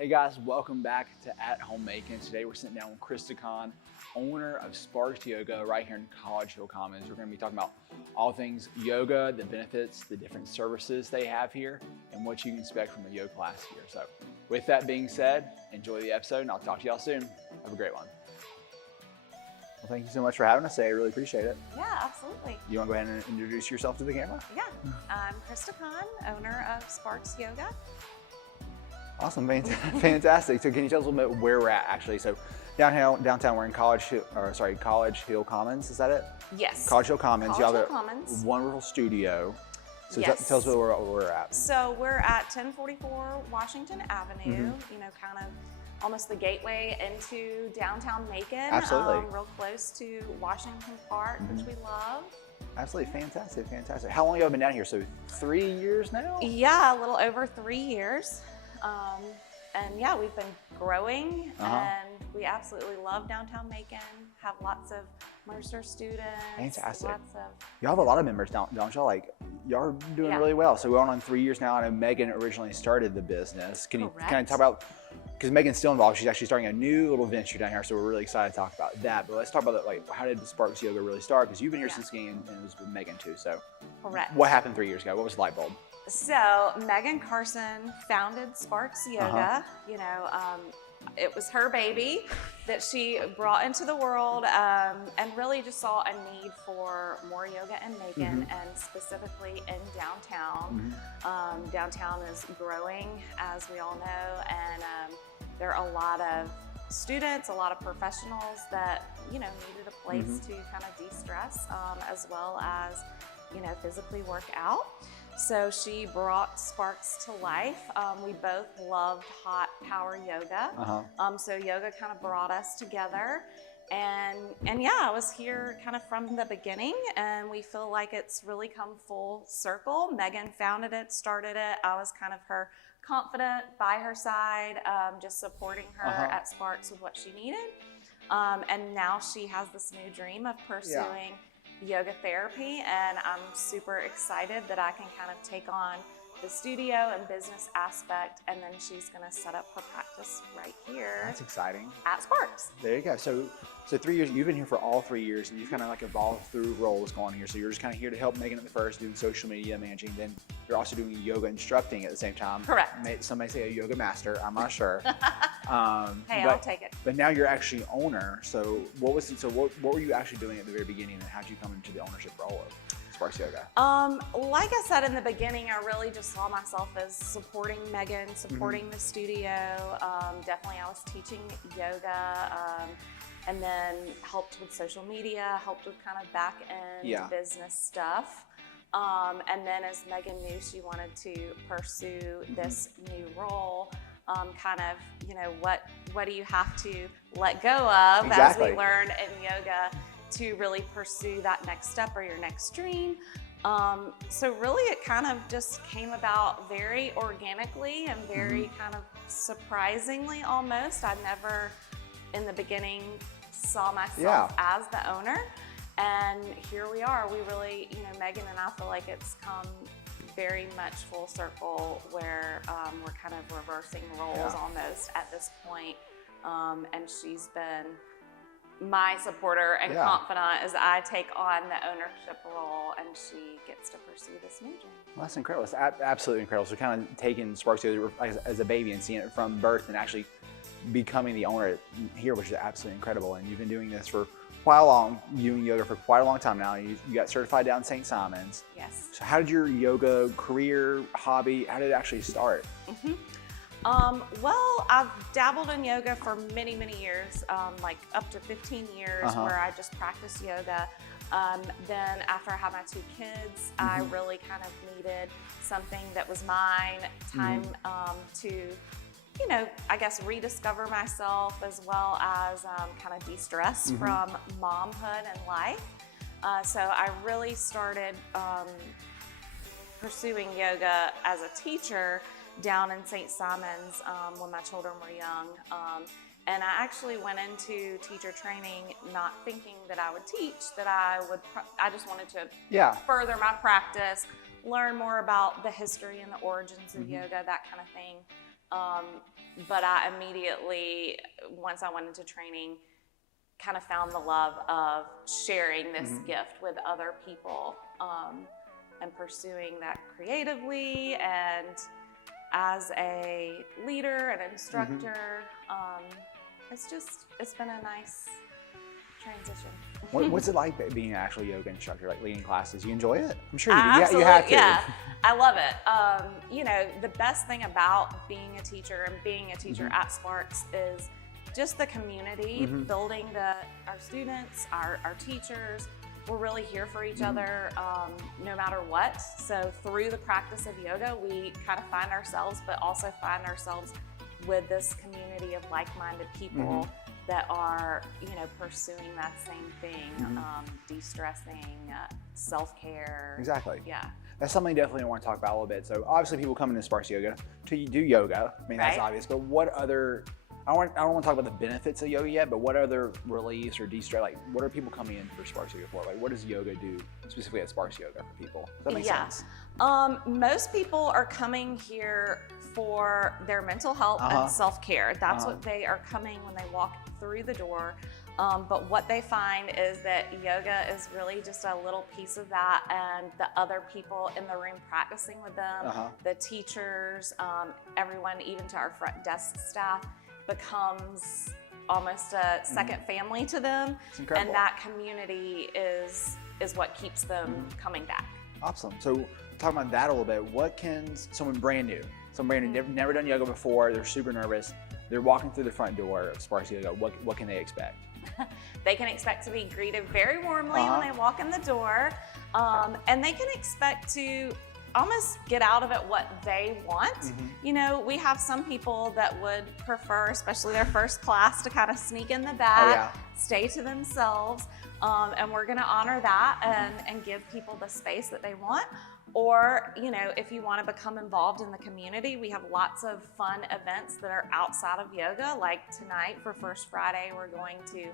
Hey guys, welcome back to At Home Macon. Today we're sitting down with Christa Conn, owner of Sparks Yoga right here in College Hill Commons. We're going to be talking about all things yoga, the benefits, the different services they have here, and what you can expect from a yoga class here. So with that being said, enjoy the episode and I'll talk to y'all soon. Have a great one. Well, thank you so much for having us today. I really appreciate it. Yeah, absolutely. You want to go ahead and introduce yourself to the camera? Yeah, I'm Christa Conn, owner of Sparks Yoga. Awesome, fantastic. So can you tell us a little bit where we're at actually? So downtown we're in College Hill Commons, is that it? Yes. College Hill Commons. College Hill Commons. Wonderful studio. So yes. Tell us where we're at. So we're at 1044 Washington Avenue, you know, kind of almost the gateway into downtown Macon. Absolutely. Real close to Washington Park, which we love. Absolutely, fantastic. How long have you been down here? So 3 years now? Yeah, a little over 3 years. And yeah, we've been growing and we absolutely love downtown Macon, have lots of Mercer students. Fantastic. Y'all have a lot of members, don't y'all? Like, y'all are doing really well. So we're on 3 years now. I know Megan originally started the business. Can you kind of talk about, because Megan's still involved, she's actually starting a new little venture down here, so we're really excited to talk about that. But let's talk about that, like, how did Sparks Yoga really start? Because you've been here since the beginning and it was with Megan too, so. Correct. What happened 3 years ago? What was the light bulb? So Megan Carson founded Sparks Yoga. You know, it was her baby that she brought into the world and really just saw a need for more yoga in Macon and specifically in downtown. Downtown is growing, as we all know, and there are a lot of students, a lot of professionals that, you know, needed a place to kind of de-stress as well as, you know, physically work out. So she brought Sparks to life. We both loved hot power yoga. So yoga kind of brought us together. And yeah, I was here kind of from the beginning and we feel like it's really come full circle. Megan founded it, started it. I was kind of her confidant by her side, just supporting her at Sparks with what she needed. And now she has this new dream of pursuing yoga therapy, and I'm super excited that I can kind of take on the studio and business aspect, and then she's going to set up her practice right here. That's exciting. At Sparks. There you go. So 3 years, you've been here for all 3 years, and you've kind of like evolved through roles going here. So you're just kind of here to help Megan at the first, doing social media, managing. Then you're also doing yoga instructing at the same time. Correct. Some may say a yoga master. I'm not sure. Hey, I'll take it. But now you're actually owner. So what were you actually doing at the very beginning, and how did you come into the ownership role of Sparks Yoga? Like I said in the beginning, I really just saw myself as supporting Megan, supporting the studio. Definitely I was teaching yoga and then helped with social media, helped with kind of back end business stuff. And then as Megan knew she wanted to pursue this new role, kind of, you know, what do you have to let go of as we learn in yoga to really pursue that next step or your next dream. So really it kind of just came about very organically and very kind of surprisingly almost. I never in the beginning saw myself as the owner, and here we are. We really, you know, Megan and I feel like it's come very much full circle where we're kind of reversing roles almost at this point. And she's been my supporter and confidant as I take on the ownership role, and she gets to pursue this new dream. Well, that's incredible. It's absolutely incredible. So kind of taking Sparks as a baby and seeing it from birth and actually becoming the owner here, which is absolutely incredible. And you've been doing this for quite a long, doing yoga for quite a long time now. You got certified down in St. Simon's. Yes. So how did your yoga career, hobby, how did it actually start? Well, I've dabbled in yoga for many, many years, like up to 15 years where I just practiced yoga. Then after I had my 2 kids, I really kind of needed something that was mine, time to, you know, I guess rediscover myself as well as kind of de-stress from momhood and life. So I really started pursuing yoga as a teacher down in St. Simon's when my children were young. And I actually went into teacher training not thinking that I would teach, that I just wanted to further my practice, learn more about the history and the origins of yoga, that kind of thing. But I immediately, once I went into training, kind of found the love of sharing this gift with other people, and pursuing that creatively and as a leader and instructor. It's been a nice transition. What's it like being an actual yoga instructor, like leading classes? You enjoy it? I'm sure you do. Absolutely, You have to. Yeah, I love it. You know, the best thing about being a teacher and being a teacher at Sparks is just the community, building our students, our teachers. We're really here for each other, no matter what. So through the practice of yoga, we kind of find ourselves, but also find ourselves with this community of like-minded people that are, you know, pursuing that same thing, de-stressing, self-care. Exactly. Yeah. That's something definitely I want to talk about a little bit. So obviously people come into Sparks Yoga to do yoga. I mean, that's obvious, but what other, I don't want to talk about the benefits of yoga yet, but what other release or de-stress, like what are people coming in for Sparks Yoga for? Like what does yoga do specifically at Sparks Yoga for people? Does that make sense? Most people are coming here for their mental health and self-care. That's what they are coming when they walk through the door. But what they find is that yoga is really just a little piece of that, and the other people in the room practicing with them, the teachers, everyone, even to our front desk staff, becomes almost a second family to them. It's incredible. And that community is what keeps them coming back. Awesome. So talking about that a little bit, what can someone brand new, never done yoga before, they're super nervous, they're walking through the front door of Sparks Yoga, what can they expect? They can expect to be greeted very warmly when they walk in the door, and they can expect to almost get out of it what they want. You know, we have some people that would prefer, especially their first class, to kind of sneak in the back, stay to themselves, and we're gonna honor that and give people the space that they want. Or, you know, if you want to become involved in the community, we have lots of fun events that are outside of yoga. Like tonight for First Friday, we're going to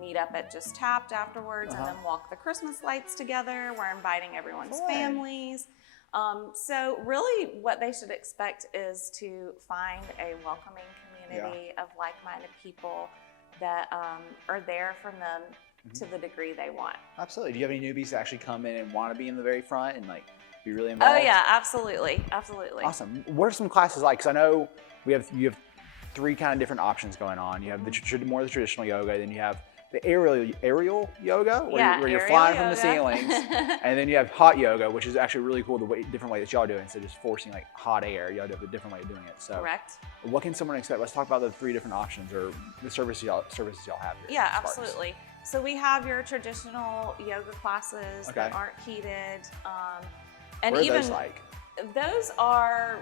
meet up at Just Tapped afterwards and then walk the Christmas lights together. We're inviting everyone's families. So really what they should expect is to find a welcoming community of like-minded people that are there for them to the degree they want. Absolutely. Do you have any newbies that actually come in and want to be in the very front and like be really involved? Oh yeah, absolutely, absolutely. Awesome. What are some classes like? Because I know you have three kind of different options going on. You have more of the traditional yoga, then you have the AIReal Yoga, where you're flying from the ceilings, and then you have hot yoga, which is actually really cool, different way that y'all do it, instead of just forcing like hot air. Y'all do a different way of doing it. So, correct. What can someone expect? Let's talk about the three different options or the services y'all have here. Yeah, absolutely. So we have your traditional yoga classes that aren't heated. And what are even those like? Those are,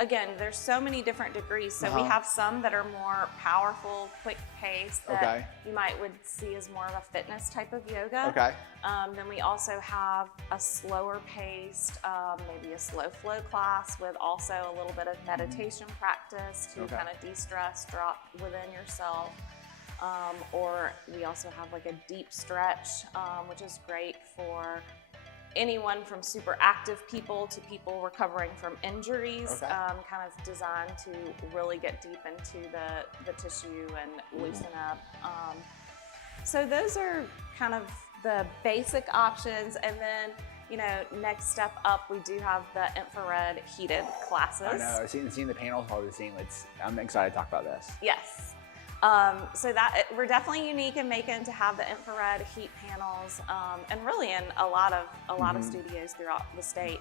again, there's so many different degrees. So we have some that are more powerful, quick paced that you would see as more of a fitness type of yoga. Then we also have a slower paced, maybe a slow flow class with also a little bit of meditation practice to kind of de-stress, drop within yourself. Or we also have like a deep stretch, which is great for anyone from super active people to people recovering from injuries, kind of designed to really get deep into the tissue and loosen up. So those are kind of the basic options. And then, you know, next step up, we do have the infrared heated classes. I know, I've seen the panels, I'm excited to talk about this. Yes. So we're definitely unique in Macon to have the infrared heat panels, and really in a lot of studios throughout the state.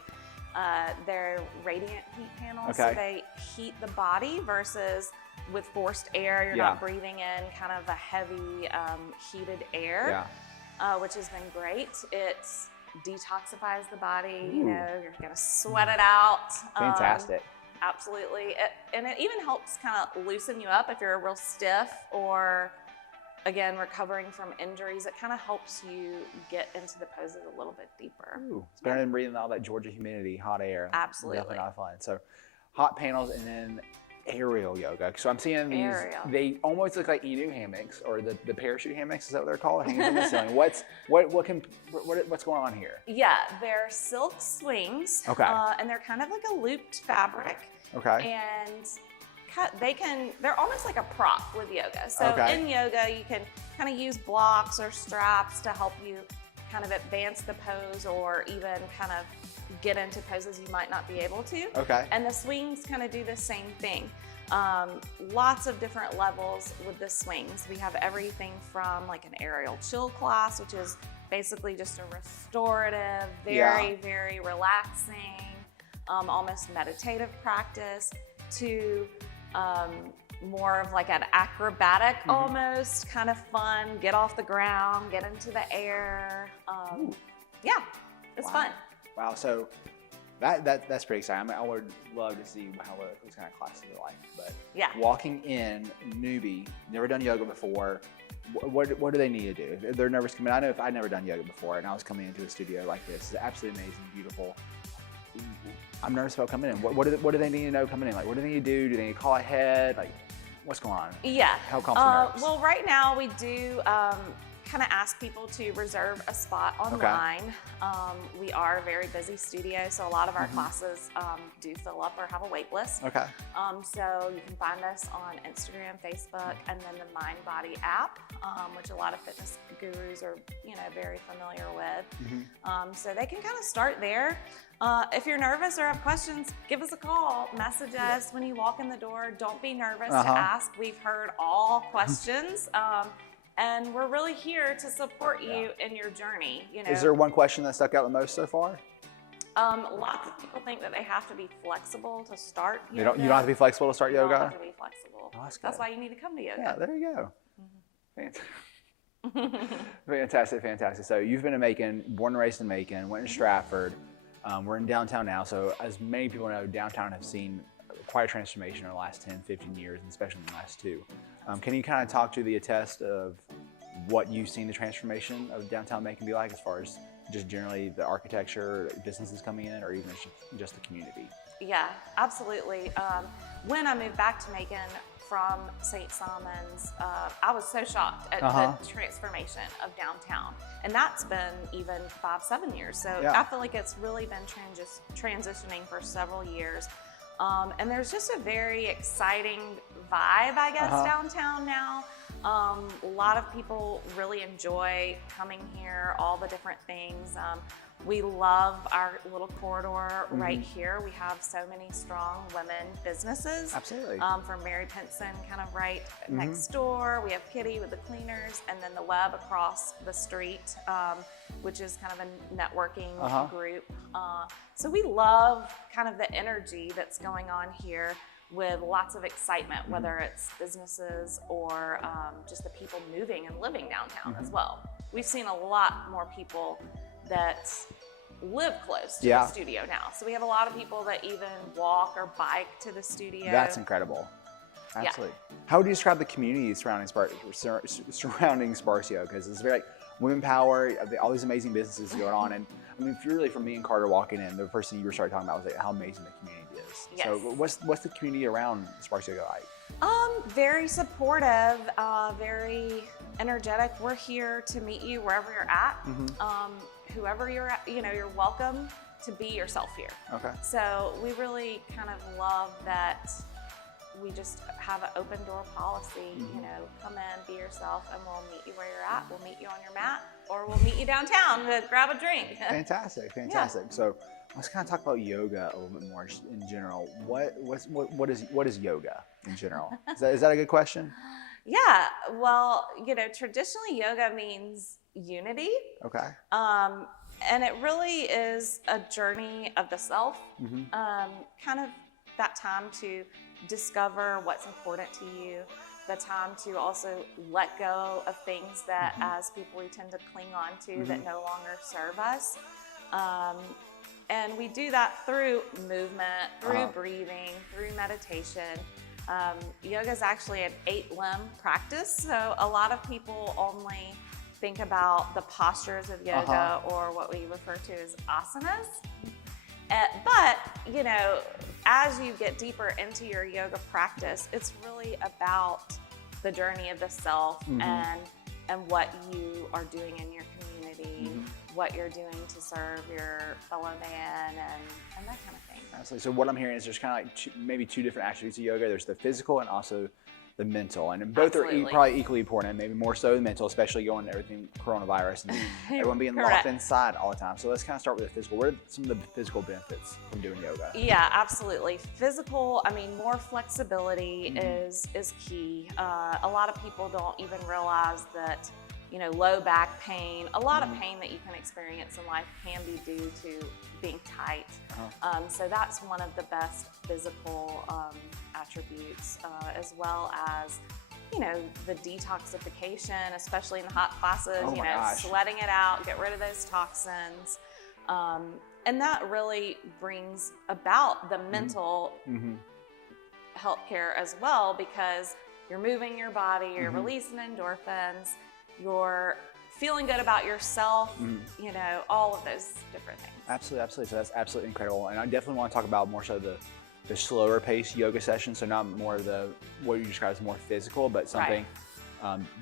They're radiant heat panels, so they heat the body versus with forced air, you're not breathing in kind of a heavy heated air, which has been great. It detoxifies the body. You know, you're gonna sweat it out. Fantastic. Absolutely. And it even helps kind of loosen you up if you're real stiff or, again, recovering from injuries. It kind of helps you get into the poses a little bit deeper. It's better than breathing all that Georgia humidity, hot air. Absolutely. Definitely not fun. So hot panels and then AIReal Yoga. So I'm seeing these, they almost look like Inu hammocks or the parachute hammocks, is that what they're called? Hanging from the ceiling. What's going on here? Yeah, they're silk swings. And they're kind of like a looped fabric. And they're almost like a prop with yoga. So in yoga, you can kind of use blocks or straps to help you kind of advance the pose or even kind of get into poses you might not be able to. And the swings kind of do the same thing. Lots of different levels with the swings. We have everything from like an aerial chill class, which is basically just a restorative, very relaxing, almost meditative practice, to more of like an acrobatic almost kind of fun, get off the ground, get into the air. Yeah, it's fun. Wow, so that's pretty exciting. I mean, I would love to see how those kind of classes are like. But walking in, newbie, never done yoga before, what do they need to do? If they're nervous coming in, I know if I'd never done yoga before and I was coming into a studio like this, it's absolutely amazing, beautiful. I'm nervous about coming in. What do they need to know coming in? Like, what do they need to do? Do they need to call ahead? Like, what's going on? How calm some nerves? Well, right now we do kind of ask people to reserve a spot online. We are a very busy studio, so a lot of our classes do fill up or have a wait list. So you can find us on Instagram, Facebook, and then the Mind Body app, which a lot of fitness gurus are very familiar with. So they can kind of start there. If you're nervous or have questions, give us a call, message us when you walk in the door. Don't be nervous to ask. We've heard all questions. And we're really here to support you in your journey. Is there one question that stuck out the most so far? Lots of people think that they have to be flexible to start yoga. You don't have to be flexible to start yoga? You don't have to be flexible. Oh, that's why you need to come to yoga. Yeah, there you go. Fantastic. So you've been in Macon, born and raised in Macon, went to Stratford. We're in downtown now. So as many people know, downtown have seen quite a transformation in the last 10, 15 years, and especially in the last 2. Can you kind of talk to the attest of what you've seen the transformation of downtown Macon be like, as far as just generally the architecture, businesses coming in, or even just the community? Yeah, absolutely. When I moved back to Macon from St. Simon's, I was so shocked at the transformation of downtown. And that's been even 5-7 years. So I feel like it's really been transitioning for several years. And there's just a very exciting vibe, I guess, downtown now. A lot of people really enjoy coming here, all the different things. We love our little corridor right here. We have so many strong women businesses. Absolutely. From Mary Pinson, kind of right next door. We have Kitty with the cleaners, and then the Web across the street, which is kind of a networking group. So we love kind of the energy that's going on here, with lots of excitement, whether it's businesses or just the people moving and living downtown as well. We've seen a lot more people that live close to the studio now. So we have a lot of people that even walk or bike to the studio. That's incredible. Absolutely. How would you describe the community surrounding Sparks Yoga? Because it's very like women power, all these amazing businesses going on. And I mean, really, from me and Carter walking in, the first thing you were starting talking about was like how amazing the community is. Yes. So what's the community around Sparks Yoga like? Very supportive, very energetic. We're here to meet you wherever you're at. Whoever you're at, you're welcome to be yourself here. So we really kind of love that we just have an open door policy. Come in, be yourself, and we'll meet you where you're at. We'll meet you on your mat, or we'll meet you downtown to grab a drink. Fantastic. So let's kind of talk about yoga a little bit more just in general. What is yoga in general? Is that a good question? Yeah, well, traditionally yoga means unity. And it really is a journey of the self, kind of that time to discover what's important to you, the time to also let go of things that as people we tend to cling on to that no longer serve us. And we do that through movement, through breathing, through meditation. Yoga is actually an 8-limb practice, so a lot of people only think about the postures of yoga or what we refer to as asanas. But, as you get deeper into your yoga practice, it's really about the journey of the self and what you are doing in your community, what you're doing to serve your fellow man and that kind of thing. Absolutely. So what I'm hearing is there's kind of like maybe two different attributes of yoga. There's the physical and also the mental, and both are probably equally important, maybe more so the mental, especially going to everything coronavirus and everyone being locked inside all the time. So let's kind of start with the physical. What are some of the physical benefits from doing yoga? Yeah, absolutely. Physical, I mean, more flexibility is key. A lot of people don't even realize that, you know, low back pain, a lot of pain that you can experience in life can be due to being tight. So that's one of the best physical attributes, as well as, you know, the detoxification, especially in the hot classes, you know, sweating it out, get rid of those toxins. And that really brings about the mental health care as well, because you're moving your body, you're releasing endorphins, you're feeling good about yourself, you know, all of those different things. Absolutely, absolutely. So that's absolutely incredible. And I definitely want to talk about more so the slower paced yoga session. So not more of the, what you describe as more physical, but something,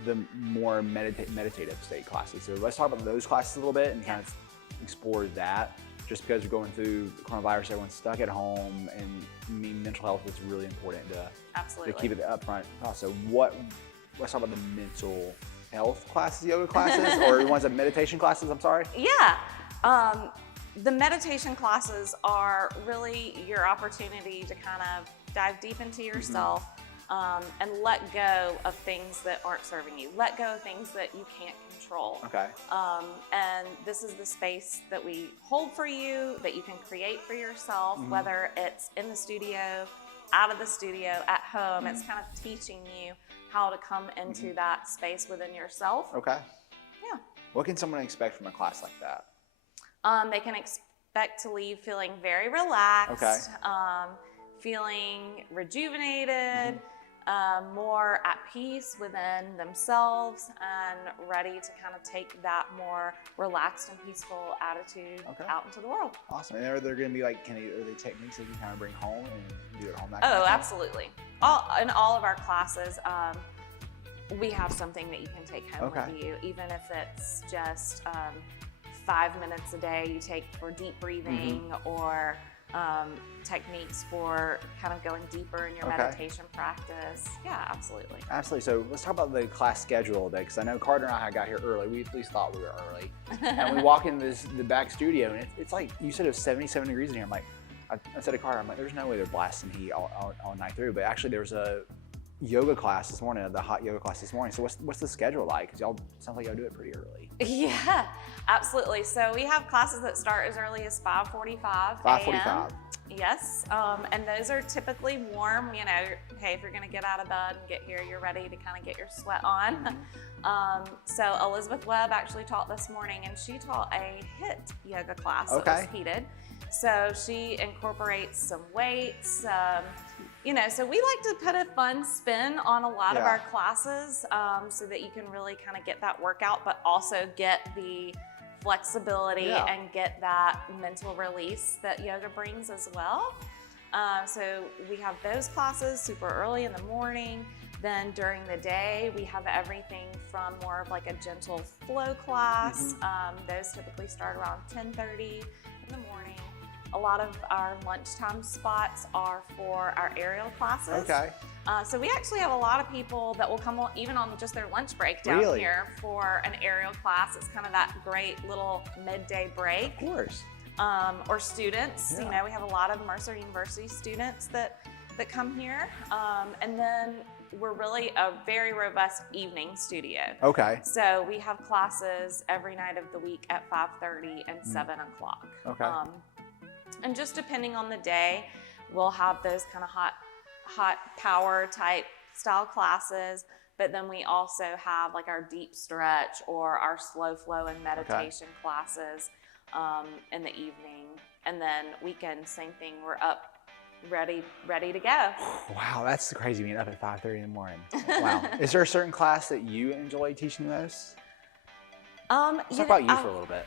the more meditative state classes. So let's talk about those classes a little bit and kind of explore that. Just because we're going through coronavirus, everyone's stuck at home, and mental health is really important to keep it up front. So let's talk about the mental health classes, yoga classes, or the ones that meditation classes, I'm sorry? Yeah. The meditation classes are really your opportunity to kind of dive deep into yourself and let go of things that aren't serving you. Let go of things that you can't control. Okay. And this is the space that we hold for you, that you can create for yourself, whether it's in the studio, out of the studio, at home. It's kind of teaching you how to come into that space within yourself. Okay. Yeah. What can someone expect from a class like that? They can expect to leave feeling very relaxed, feeling rejuvenated, more at peace within themselves, and ready to kind of take that more relaxed and peaceful attitude out into the world. Awesome. And are there going to be like, are there techniques that you can kind of bring home and do at home? Absolutely. In all of our classes, we have something that you can take home with you, even if it's just 5 minutes a day you take for deep breathing or techniques for kind of going deeper in your meditation practice. Yeah, absolutely. Absolutely. So let's talk about the class schedule today, because I know Carter and I got here early. We at least thought we were early. And we walk in the back studio, and it's like, you said it was 77 degrees in here. I'm like, I said to Carter, I'm like, there's no way they're blasting heat all night through. But actually there was a yoga class this morning, the hot yoga class this morning. So what's the schedule like? Because y'all sounds like y'all do it pretty early. Yeah, absolutely. So we have classes that start as early as 5:45 a.m. Yes, and those are typically warm. You know, hey, if you're gonna get out of bed and get here, you're ready to kind of get your sweat on. So Elizabeth Webb actually taught this morning, and she taught a HIIT yoga class that was heated. So she incorporates some weights. You know, so we like to put a fun spin on a lot of our classes, so that you can really kind of get that workout, but also get the flexibility and get that mental release that yoga brings as well. So we have those classes super early in the morning. Then during the day, we have everything from more of like a gentle flow class. Those typically start around 10:30 in the morning. A lot of our lunchtime spots are for our AIReal classes. Okay. So we actually have a lot of people that will come even on just their lunch break down here for an AIReal class. It's kind of that great little midday break. Of course. Or students. You know, we have a lot of Mercer University students that come here. And then we're really a very robust evening studio. Okay. So we have classes every night of the week at 5:30 and 7 o'clock. Okay. And just depending on the day, we'll have those kind of hot power type style classes. But then we also have like our deep stretch or our slow flow and meditation classes in the evening. And then weekend, same thing. We're up, ready to go. Wow, that's crazy being up at 5:30 in the morning. Wow. Is there a certain class that you enjoy teaching the most? Let's talk about you for a little bit.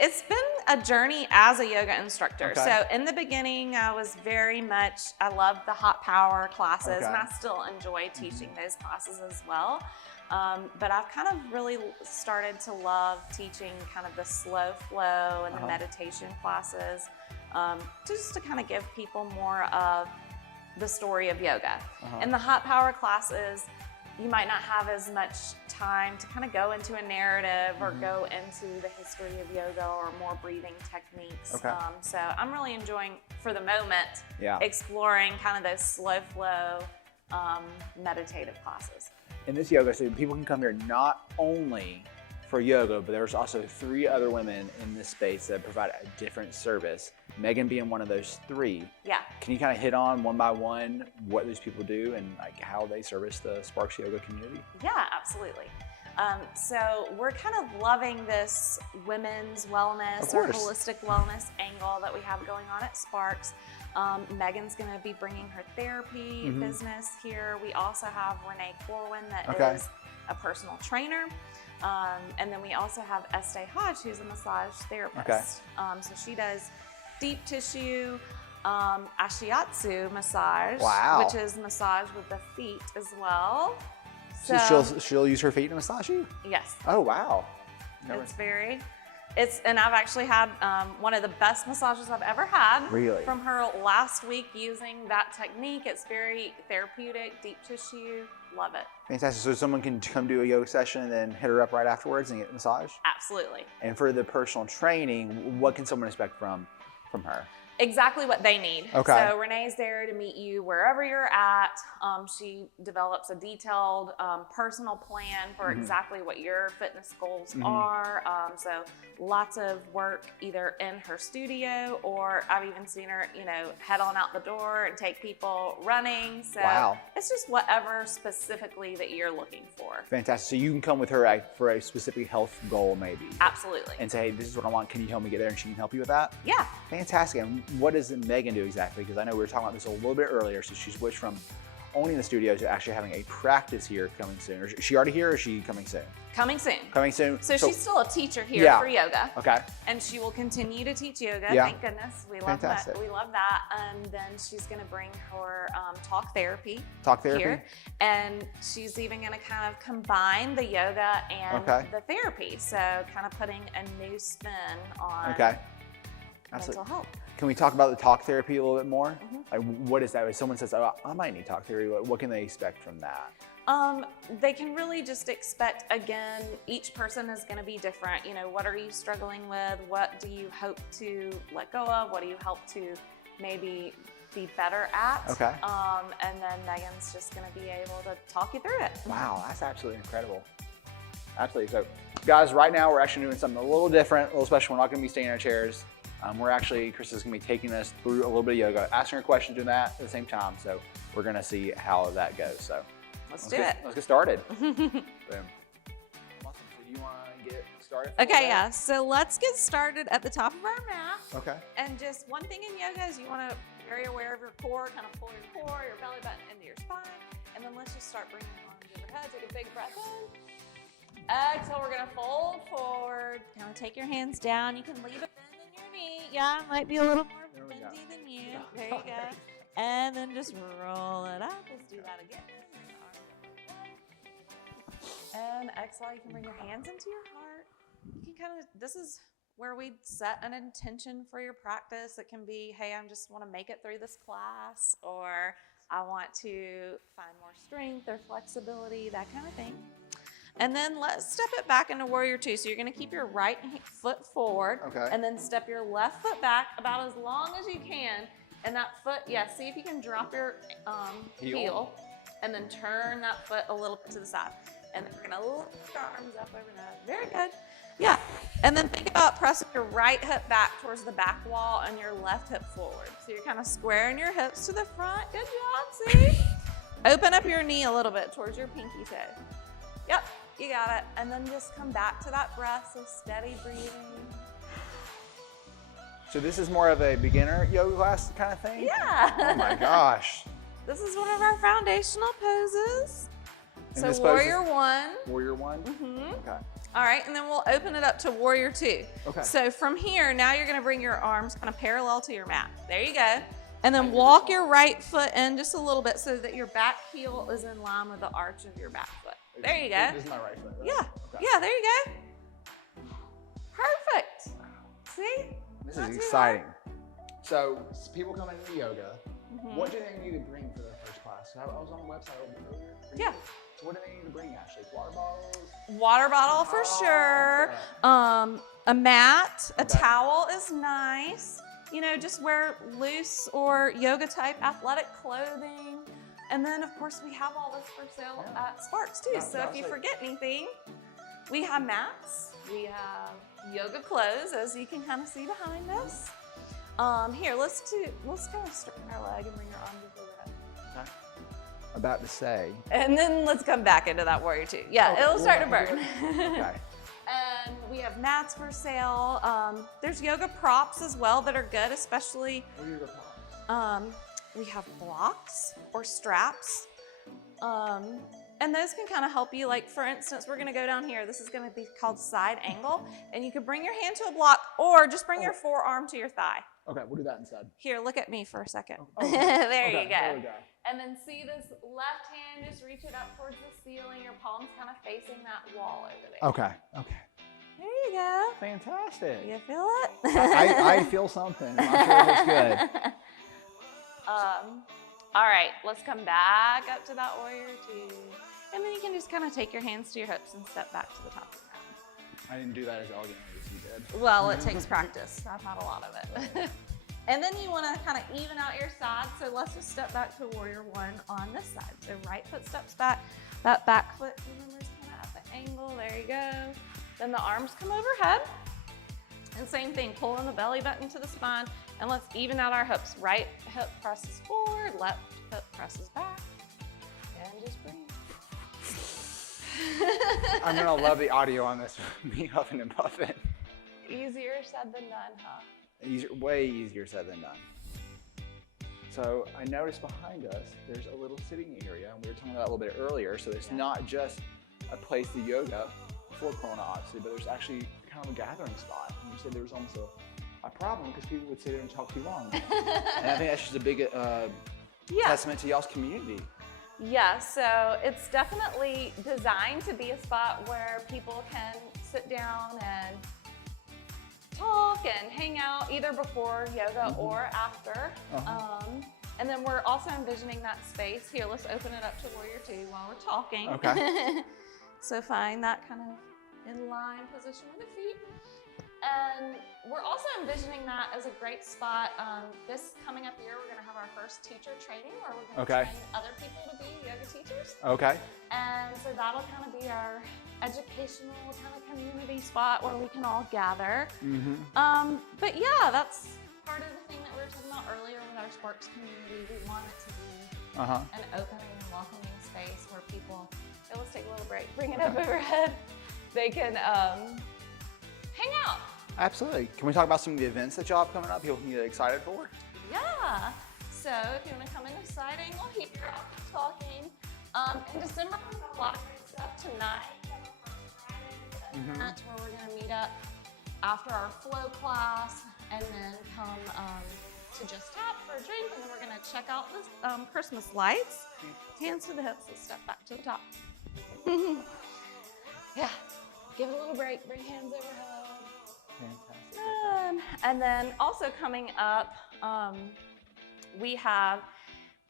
It's been a journey as a yoga instructor. So in the beginning, I loved the hot power classes, and I still enjoy teaching those classes as well. But I've kind of really started to love teaching kind of the slow flow and the meditation classes, just to kind of give people more of the story of yoga. In the hot power classes, you might not have as much time to kind of go into a narrative or go into the history of yoga or more breathing techniques. So I'm really enjoying, for the moment, exploring kind of those slow flow meditative classes. In this yoga, so people can come here not only for yoga, but there's also 3 other women in this space that provide a different service. Megan being one of those 3. Yeah. Can you kind of hit on one by one what those people do and like how they service the Sparks Yoga community? Yeah, absolutely. So we're kind of loving this women's wellness or holistic wellness angle that we have going on at Sparks. Megan's going to be bringing her therapy business here. We also have Renee Corwin that is a personal trainer. And then we also have Estee Hodge, who's a massage therapist. So she does deep tissue, ashiatsu massage, which is massage with the feet as well. So she'll use her feet to massage you? Yes. Oh, wow. And I've actually had one of the best massages I've ever had. Really? From her last week using that technique. It's very therapeutic, deep tissue. Love it. Fantastic. So someone can come do a yoga session and then hit her up right afterwards and get a massage? Absolutely. And for the personal training, what can someone expect from her? Exactly what they need. So Renee's there to meet you wherever you're at. She develops a detailed personal plan for exactly what your fitness goals are. So lots of work either in her studio, or I've even seen her, head on out the door and take people running. So it's just whatever specifically that you're looking for. Fantastic. So you can come with her for a specific health goal maybe. Absolutely. And say, hey, this is what I want. Can you help me get there? And she can help you with that? Yeah. Fantastic. And what does Megan do exactly? Because I know we were talking about this a little bit earlier. So she switched from owning the studio to actually having a practice here coming soon. Is she already here or is she coming soon? Coming soon. Coming soon. So she's still a teacher here for yoga. Okay. And she will continue to teach yoga. Thank goodness. We love that. We love that. And then she's going to bring her talk therapy. Here. And she's even going to kind of combine the yoga and the therapy. So kind of putting a new spin on mental health. Can we talk about the talk therapy a little bit more? Like, what is that? If someone says, oh, I might need talk therapy, what can they expect from that? They can really just expect, again, each person is going to be different. What are you struggling with? What do you hope to let go of? What do you hope to maybe be better at? And then Megan's just going to be able to talk you through it. Wow, that's absolutely incredible. Absolutely. So, guys, right now we're actually doing something a little different, a little special. We're not going to be staying in our chairs. Krista's going to be taking us through a little bit of yoga, asking her questions, doing that at the same time. So we're going to see how that goes. So let's do it. Let's get started. Boom. Awesome. So you want to get started? Okay, yeah. So let's get started at the top of our mat. Okay. And just one thing in yoga is you want to be very aware of your core, kind of pull your core, your belly button into your spine. And then let's just start bringing your arms overhead. Take a big breath in. Exhale, we're going to fold forward. Kind of take your hands down. You can leave it bend in your knee. Yeah, it might be a little more bendy than you. There you go. And then just roll it up. Let's do that again. And exhale, you can bring your hands into your heart. You can this is where we set an intention for your practice. It can be, hey, I just want to make it through this class, or I want to find more strength or flexibility, that kind of thing. And then let's step it back into Warrior Two. So you're going to keep your right foot forward, and then step your left foot back about as long as you can. And that foot, see if you can drop your heel, and then turn that foot a little bit to the side. And then we're going to lift our arms up overhead. Very good. Yeah. And then think about pressing your right hip back towards the back wall and your left hip forward. So you're kind of squaring your hips to the front. Good job. See? Open up your knee a little bit towards your pinky toe. Yep. You got it. And then just come back to that breath, so steady breathing. So this is more of a beginner yoga class kind of thing? Yeah. Oh my gosh. This is one of our foundational poses. And so Warrior One. Warrior One? Mm-hmm. Okay. All right, and then we'll open it up to Warrior Two. Okay. So from here, now you're gonna bring your arms kind of parallel to your mat. There you go. And then walk your right foot in just a little bit so that your back heel is in line with the arch of your back foot. There you go. This is my right foot, right? Yeah. Okay. Yeah, there you go. Perfect. See? This Not is too exciting. So people come into yoga. Mhm. What do they need to bring for their first class? I was on the website earlier. Yeah. So what do they need to bring, Ashley? Water bottles? Water bottle for sure. Okay. A mat, a Okay. towel is nice. You know, just wear loose or yoga type athletic clothing. And then of course we have all this for sale at Sparks too. So if you forget anything, we have mats, we have yoga clothes, as you can kind of see behind us. Here, let's kind of straighten our leg and bring your arms up overhead. Okay. About to say. And then let's come back into that warrior two. Yeah, Okay, it'll start to burn. Okay. And we have mats for sale. There's yoga props as well that are good, especially. What are your props? We have blocks or straps. And those can kind of help you. Like for instance, we're gonna go down here. This is gonna be called side angle. And you can bring your hand to a block or just bring your forearm to your thigh. Okay, we'll do that instead. Here, look at me for a second. Okay. There Okay, you go. there we go. And then see this left hand, just reach it up towards the ceiling. Your palm's kind of facing that wall over there. Okay, okay. There you go. Fantastic. You feel it? I feel something. I'm not sure if it's good. All right, let's come back up to that warrior two. And then you can just kind of take your hands to your hips and step back to the top of the mat. I didn't do that as elegantly as you did. Well, it takes practice. I've had a lot of it. And then you want to kind of even out your sides. So let's just step back to warrior one on this side. So right foot steps back. That back foot, remember, is kind of at the angle. There you go. Then the arms come overhead. And same thing, pulling the belly button to the spine. And let's even out our hips. Right hip presses forward, left hip presses back. And just breathe. I'm gonna love the audio on this. Me huffing and puffing. Easier said than done, huh? Way easier said than done. So I noticed behind us, there's a little sitting area, and we were talking about that a little bit earlier. So it's not just a place to yoga before Corona, obviously, but there's actually kind of a gathering spot. And you said there was almost a problem because people would sit there and talk too long. And I think that's just a big testament to y'all's community. Yeah, so it's definitely designed to be a spot where people can sit down and talk and hang out either before yoga or after. And then we're also envisioning that space. Here, let's open it up to warrior two while we're talking. Okay. So find that kind of in line position with the feet. And we're also envisioning that as a great spot. This coming up year, we're gonna have our first teacher training where we're gonna train other people to be yoga teachers. Okay. And so that'll kind of be our educational kind of community spot where we can all gather. But yeah, that's part of the thing that we were talking about earlier with our Sparks community. We want it to be an opening and welcoming space where people, let's take a little break, bring it up overhead. They can hang out. Absolutely. Can we talk about some of the events that y'all have coming up? People can get excited for? Yeah. So if you want to come into side angle here, I'll keep talking. In December, we have a lot of great stuff tonight. That's where we're going to meet up after our flow class and then come to Just Tap for a drink. And then we're going to check out the Christmas lights. Hands to the hips, let's step back to the top. Yeah. Give it a little break, bring hands overhead. Fantastic. And then also coming up, we have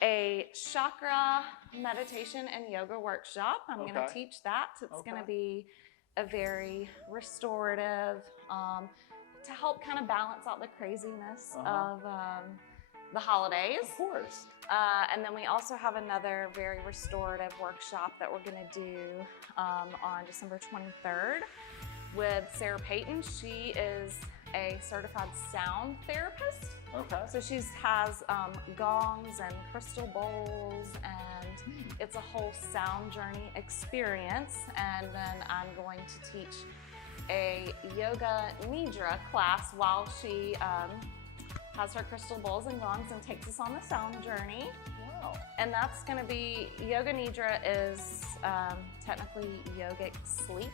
a chakra meditation and yoga workshop. I'm going to teach that. It's going to be a very restorative, to help kind of balance out the craziness of the holidays. Of course. And then we also have another very restorative workshop that we're going to do on December 23rd with Sarah Payton. She is a certified sound therapist. Okay. So she has gongs and crystal bowls, and it's a whole sound journey experience. And then I'm going to teach a yoga nidra class while she has her crystal bowls and gongs and takes us on the sound journey. Wow. And that's going to be, yoga nidra is technically yogic sleep.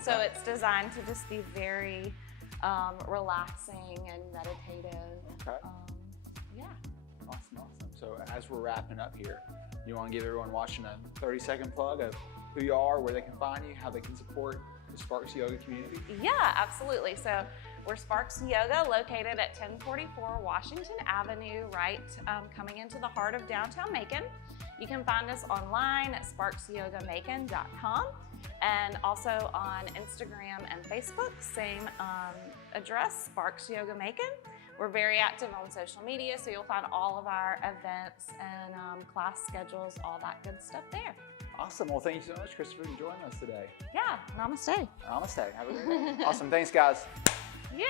So it's designed to just be very relaxing and meditative. Okay. Yeah. Awesome. So as we're wrapping up here, you want to give everyone watching a 30-second plug of who you are, where they can find you, how they can support the Sparks Yoga community? Yeah, absolutely. So we're Sparks Yoga, located at 1044 Washington Avenue, right coming into the heart of downtown Macon. You can find us online at sparksyogamacon.com and also on Instagram and Facebook, same address, Sparks Yoga Macon. We're very active on social media, so you'll find all of our events and class schedules, all that good stuff there. Awesome. Well, thank you so much, Christopher, for joining us today. Yeah, namaste. Namaste. Have a great day. Awesome. Thanks, guys. Yeah.